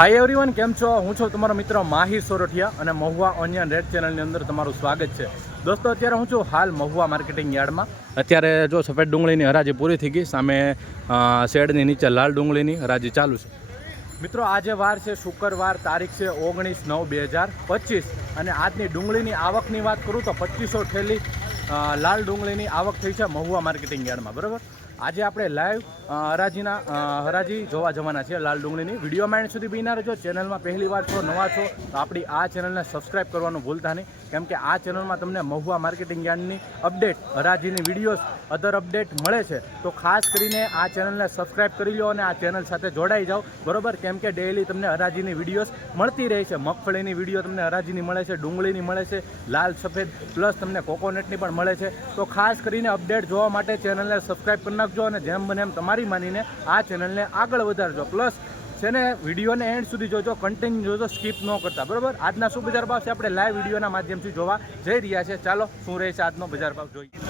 Hi everyone કેમ છો? હું છું તમારો મિત્ર માહિર સોરઠિયા અને મહુવા ઓનિયન રેડ ચેનલની અંદર તમારું સ્વાગત છે. દોસ્તો, અત્યારે હું છું હાલ મહુવા માર્કેટિંગ યાર્ડમાં. અત્યારે જો સફેદ ડુંગળીની હરાજી પૂરી થઈ ગઈ, સામે શેડની નીચે લાલ ડુંગળીની હરાજી ચાલુ છે. મિત્રો, આજે વાર છે, શુક્રવાર, તારીખ છે, ઓગણીસ નવ, બે હજાર પચીસ. અને આજની ડુંગળીની આવકની વાત કરું તો પચીસો ઠેલી લાલ ડુંગળીની આવક થઈ છે મહુવા માર્કેટિંગ યાર્ડમાં. બરાબર? આજે આપણે લાઈવ હરાજીના હરાજી જોવા જવાના છીએ લાલ ડુંગળીની. વિડીયોમાં એન્ડ સુધી બીના રહેજો. ચેનલમાં પહેલી વાર છો, નવા છો, તો આપણી આ ચેનલને સબસ્ક્રાઇબ કરવાનું ભૂલતા નહીં. કેમ કે આ ચેનલમાં તમને મહુવા માર્કેટિંગ યાર્ડની અપડેટ હરાજીની વિડીયોઝ અધર અપડેટ મળે છે, તો ખાસ કરીને આ ચેનલને સબસ્ક્રાઈબ કરી લો અને આ ચેનલ સાથે જોડાઈ જાઓ. બરોબર? કેમ કે ડેઈલી તમને હરાજીની વિડીયોઝ મળતી રહે છે. મગફળીની વીડિયો તમને હરાજીની મળે છે, ડુંગળીની મળે છે, લાલ, સફેદ પ્લસ તમને કોકોનટની પણ મળે છે. તો ખાસ કરીને અપડેટ જોવા માટે ચેનલને સબસ્ક્રાઈબ કરી નાખજો અને જેમ બને એમ તમારી માનીને આ ચેનલને આગળ વધારજો. પ્લસ છે ને વિડીયોને એન્ડ સુધી જોજો કન્ટિન્યુ જોજો સ્કીપ ન કરતા. બરોબર? આજના શું બજાર ભાવ છે. આપણે લાઈવ વિડીયોના માધ્યમથી જોવા જઈ રહ્યા છે ચાલો, શું રહે છે આજનો બજાર ભાવ જોઈએ.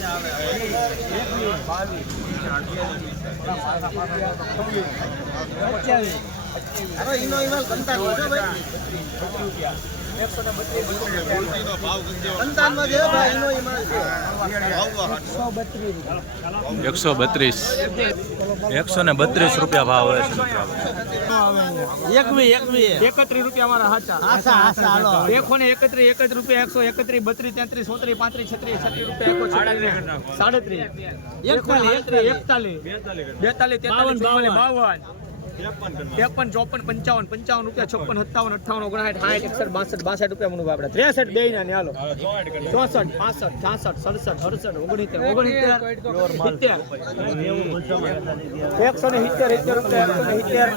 哎，别吹，别吹，别吹，别吹，别吹，别吹。એકસો બત્રીસ. એકસો ને બત્રીસ રૂપિયા ભાવ આવે છે એકવી એકવી એકત્રીસ રૂપિયા મારા હાચા. આશા આશા હાલો. એકસો ને એકત્રીસ એકત્રીસ રૂપિયા એકસો એકત્રીસ બત્રીસ તેત્રીસ ચોત્રીસ પાંત્રીસ છત્રીસ છત્રીસ રૂપિયા સાડત્રીસ. એકતાલીસ એકતાલીસ. બેતાલીસ તેતાલીસ ચુમ્માલીસ બાવન. ત્રેપન ચોપન પંચાવન. પંચાવન રૂપિયા છપ્પન સત્તાવન અઠાવન ઓગણસાઠ સાઠ એકસઠ બાસઠ બાસઠ રૂપિયા મનું આપણે ત્રેસઠ બે ના હાલો ચોસઠ પાસઠ છાસઠ સડસઠ અડસઠ ઓગણીતેર ઓગણીતેર સિત્તેર. એકસો ને સિત્તેર સિત્તેર રૂપિયા એકસો ને સિત્તેર.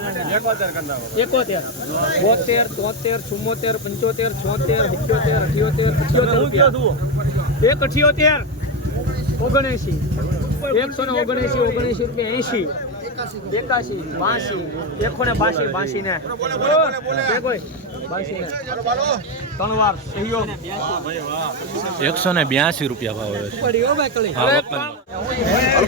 એકોતેર. બોતેર તોતેર ચુમ્મોતેર પંચોતેર છોતેર સિત્યોતેર અઠ્યોતેર અઠ્યોતેર રૂપિયા. એક અઠ્યોતેર ઓગણએંશી. એકસો ને ઓગણએંશી ઓગણએંશી રૂપિયા એંશી. એકાશી બાસી એકસો ને બાસી બાસી ને બે કોઈ બાસી. ને ત્રણ વાર સહયોગ. એકસો ને બ્યાસી રૂપિયા ભાવ આવે છે. પડી હો ભાઈ કળી. હા, વપન. હાલો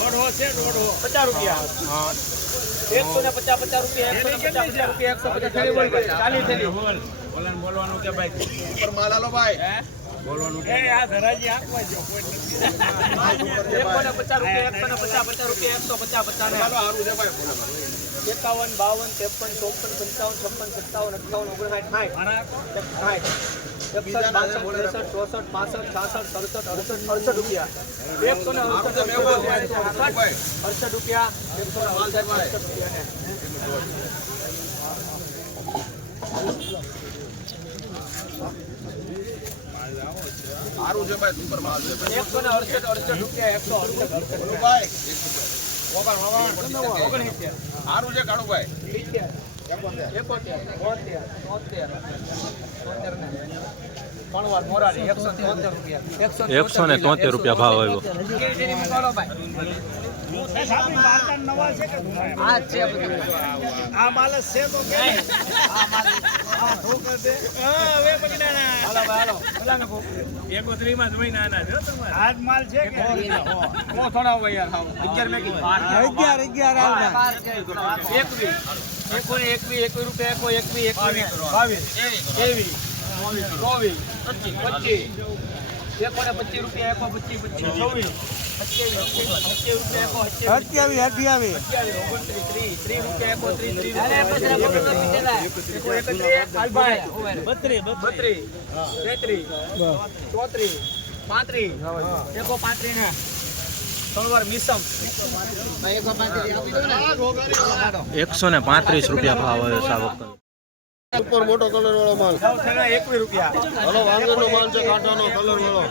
ભાઈ છે માલ પચાસ રૂપિયા. એકસો ને પચાસ પચાસ રૂપિયા એકસો ને પચાસ પચાસ રૂપિયા એકસો પચાસ થેલી. બોલ. ભાઈ? ઉપર માલ હાલો ભાઈ? એકસો ને પચાસ રૂપિયા એકસો ને પચાસ પચાસ રૂપિયા એકસો પચાસ પચાસ ને. સારું છે ભાઈ બોલો એકાવન બાવન ત્રેપન ચોપન પંચાવન છપ્પન સત્તાવન અઠાવન ઓગણસાઠ સાઠ. સાઠ. એકસઠ બાસઠ ત્રેસઠ ચોસઠ પાસઠ છાસઠ સડસઠ અડસઠ અડસઠ રૂપિયા. એકસો ને અડસઠ અડસઠ રૂપિયા. એકસો ને અડસઠ અડસઠ રૂપિયા છે ભાઈ ઉપર માલ છે ભાઈ. એકસો ને અડસઠ અડસઠ રૂપિયા એકસો અડસઠ. અડસઠ બોલો ભાઈ ઓગણ ઓગણ સારું છે કાળુ એકસો ને તોતેર રૂપિયા ભાવ આવ્યો. અગિયાર મેં કીધું. અગિયાર અગિયાર એકવી છે. એકવીસ. એકો ને એકવીસ, એકવીસ રૂપિયા, એકો એકવી એકવીસ ને બાવીસ, ત્રેવીસ, ચોવીસ, પચીસ. એકો ને પચીસ રૂપિયા, એકો પચીસ, પચીસ, ચોવીસ સત્યાવીસ, અઠ્યાવીસ, સત્યાવીસ રૂપિયા, એકો સત્યાવીસ. અઠ્યાવીસ અઠ્યાવીસ અઠ્યાવીસ, ત્રીસ, ત્રીસ રૂપિયા, એકો ત્રીસ, ત્રીસ રૂપિયા, એકો એકત્રીસ, હાલભાઈ. બત્રીસ, તેત્રીસ, ચોત્રીસ, પાંત્રીસ, એકો પાંત્રીસ ને ત્રણ વાર મિસમ એકસો ને. પાંત્રીસ રૂપિયા ભાવ આવ્યો છે આ વખતે ઉપર મોટો કલર વાળો માલ. રૂપિયા. હલો વાંગરનો માલ છે કાંટાનો કલર વાળો.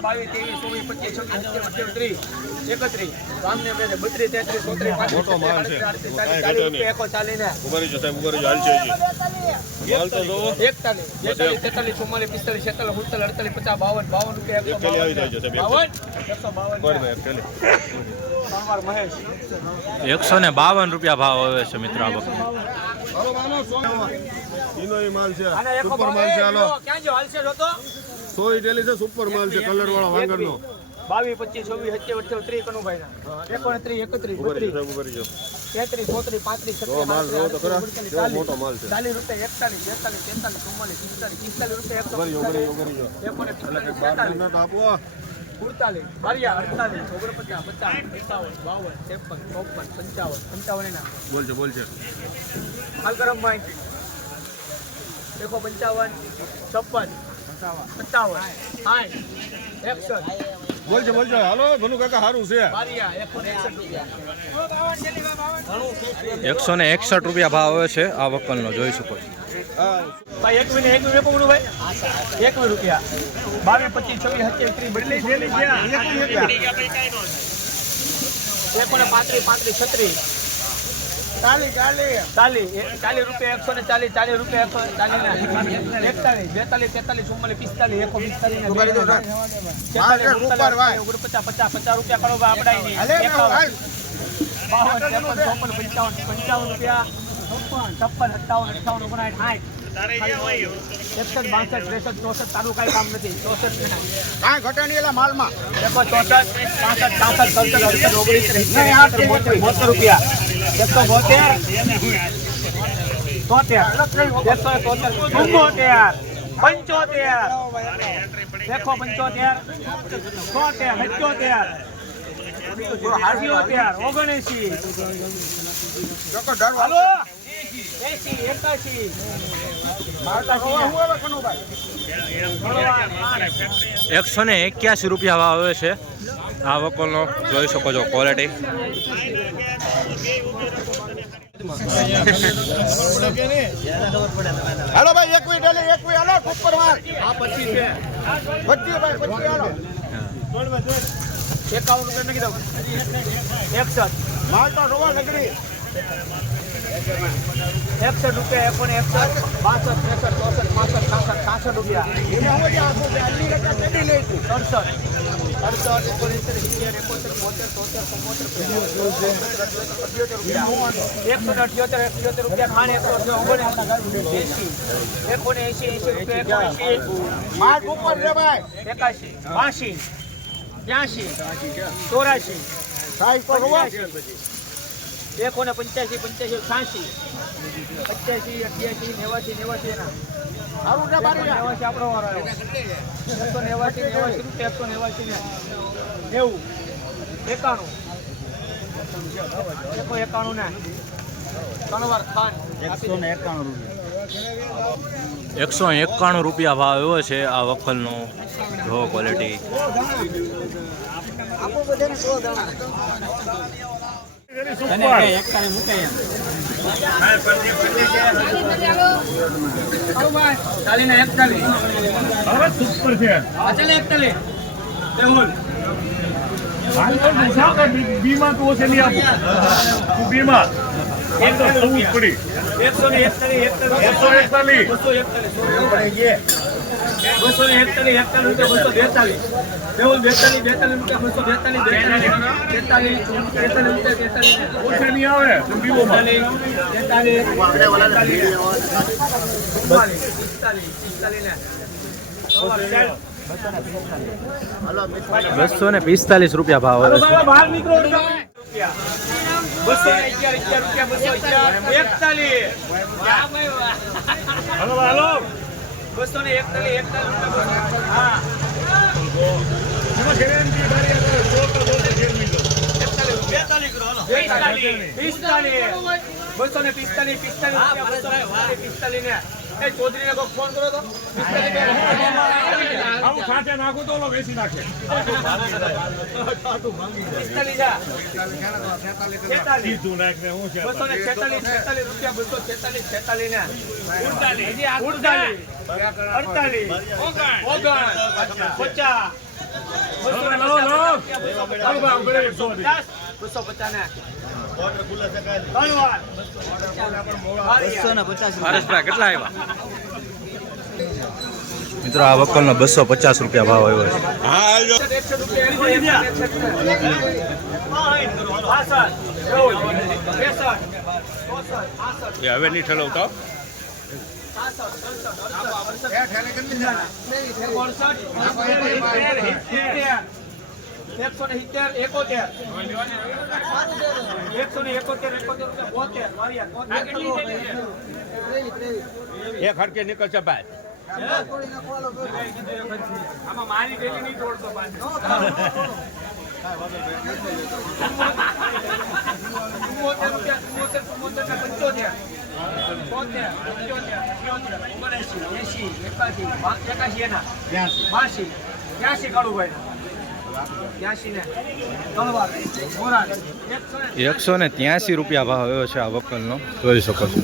એકત્રીસ. બત્રીસ તેત્રીસ ચોત્રીસ મોટો માલ છે. એકો ચાલીને. ઉભરી જશે ઉભરી હાલ છે માલ તો જોવો એકતાલીસ બેતાલીસ તેતાલીસ ચુમ્માલીસ પિસ્તાલીસ છેતાલીસ ઉડતાલીસ અડતાલીસ પચાસ બાવન બાવન રૂપિયા એકસો એક આવી જાય છે, બાવન એકસો ને બાવન રૂપિયા ભાવ આવે છે મિત્રો આ વખતે. ઈનો માલ છે. સુપર માલ છે હાલો. જો, ક્યાં જો હાલશે જોતો? સો ઈ છે સુપર માલ છે કલર વાળો વાંગરનો બાવીસ પચીસ છવ્વીસ સત્યાવીસ અઠ્યાવીસ ત્રીસ કનુભાઈ ના એકોણત્રીસ એકત્રીસ બત્રીસ. તેત્રીસ ચોત્રીસ પાંત્રીસ મોટો માલ છે. ચાલીસ રૂપિયા એકતાલીસ બેતાલીસ તેતાલીસ ચુમ્માલીસ પિસ્તાલીસ પિસ્તાલીસ રૂપિયા એકસો સુડતાલીસ બારિયા અડતાલીસ ઓગણપચાસ પચાસ એકાવન બાવન ત્રેપન ચોપન પંચાવન પંચાવન એના. બોલજો બોલજો બોલ હાલ ગરમ ભાઈ એકસો પંચાવન છપ્પન પંચાવન સાઠ એકસઠ. બોલજો બોલજો હાલો ભનુ કાકા સારું છે. એકસો ને એકસઠ રૂપિયા. ભાવ આવે છે આ વકલનો જોઈ શકો છો. ભાઈ એક મિનિટ એક મિનિટ પકડું ભાઈ. એકવીસ રૂપિયા. બાવીસ પચીસ છવ્વીસ સત્યાવીસ ત્રીસ પાંત્રીસ પાંત્રીસ છત્રીસ. ચાલી ચાલી ચાલીસ ચાલીસ રૂપિયા એકસો ને ચાલીસ ચાલીસ રૂપિયા એકસો ચાલીસ એકતાલીસ બેતાલીસ તેતાલીસ ચુમ્માલીસ પિસ્તાલીસ એકસો પિસ્તાલીસ પચાસ પચાસ રૂપિયા કરો આપડા બાવન ત્રેપન ચોપન પંચાવન પંચાવન રૂપિયા. છપ્પન સત્તાવન અઠાવન ઓગણસાઠ સાઠ. એકસઠ બાસઠ ત્રેસઠ ચોસઠ તારું કાંઈ કામ નથી. ચોસઠ કાંઈ ઘટે નહીં એલા માલમાં. એકસો ચોસઠ પાસઠ છાસઠ સડસઠ અડસઠ ઓગણીસ બોતેર રૂપિયા. એકસો બોતેર. તોતેર એકસો તોતેર ચુમ્મોતેર. પંચોતેર. એકસો પંચોતેર. તોતેર સત્યોતેર. અઠ્યોતેર એકસો ને એક્યાસી રૂપિયા ભાવ આવે છે. આ વકોલનો જોઈ શકો છો ક્વોલિટી હાલો ભાઈ એક વી ડેલી એક વી હાલો ઉપર માર આ પછી છે પછી ભાઈ પછી હાલો. એકાવન રૂપિયા મૂકી દઉં એકસઠ માલ તો રોવા નગરી એકસઠ રૂપિયા એકોને એકસઠ બાસઠ ત્રેસઠ ચોસઠ પાસઠ સાસઠ સાસઠ રૂપિયા. સડસઠ અડસઠ. એકોણેસર સિત્તેર એકોતેર બોતેર તોતેર ચુમ્મોતેર એકસો ને અઠ્યોતેર અઠ્યોતેર રૂપિયા ખાણ એકસો ઓગણ. એસી રૂપિયા એકોએસી ઉપર છે ભાઈ. એકાશી બાસી ત્યાસી ચોરાશી સાઈઝ તો રોવા એકોને પંચ્યાસી પંચ્યાસી છ્યાસી પંચ્યાસી અઠ્યાસી નેવાસી નેવાસી એના સારું છે બારી આપણો વારો એકસો નેવાસી નેવાસી રૂપિયા ને નેવું એકાણું એકસો એકાણું ને ત્રણ ખાન એકસો ને એકાણું એકસો એકાણું રૂપિયા ભાવ એવો છે આ વકલનો જો ક્વોલિટી આપો સુપર છે ચાલે એકતાલીસ દેહુલ બીમા તો ઓછે નહીં આપું. બીમા. એકસો એકતાલીસ. એકસો એકતાલીસ. બસો એકતાલીસ. બસો ને એકતાલીસ એકતાલીસ રૂપિયા બસો બેતાલીસ. દેવલ બેતાલીસ બેતાલીસ રૂપિયા બસો બેતાલીસ બેતાલીસ બેતાલીસ બેતાલીસ રૂપિયા બસો ને પિસ્તાલીસ રૂપિયા ભાવ બસો ને અગિયાર અગિયાર રૂપિયા બસો અગિયાર. એકતાલીસ હાલો હાલો. બસો. ને એકતાલીસ એકતાલીસ હા પિસ્તાલીસ. પિસ્તાલીસ બસો ને પિસ્તાલીસ પિસ્તાલીસ પિસ્તાલીસ ને. એ ચૌધરીને કોક ફોન કરો તો? આવું ખાતે નાખું તો ઓલો વેચી નાખે. છેતાલીસ. સીધું નાખ ને હું છે? બસો પચાસ. કેટલા આવ્યા મિત્રો આ વકલનો બસો પચાસ રૂપિયા ભાવ આવ્યો છે. હવે નહીં ઠલવતો એકસો ને સિત્તેર એકોતેર. એકસો ને એકોતેર એકોતેર બોતેર. એક હડકે નીકળશે ભાઈ. આમાં મારી ડેલી નહીં તોડતો એકાશી એના. બાસી કાળુભાઈ એકસો ને ત્યાસી રૂપિયા ભાવ આવ્યો છે આ વકલનો જોઈ શકો છો.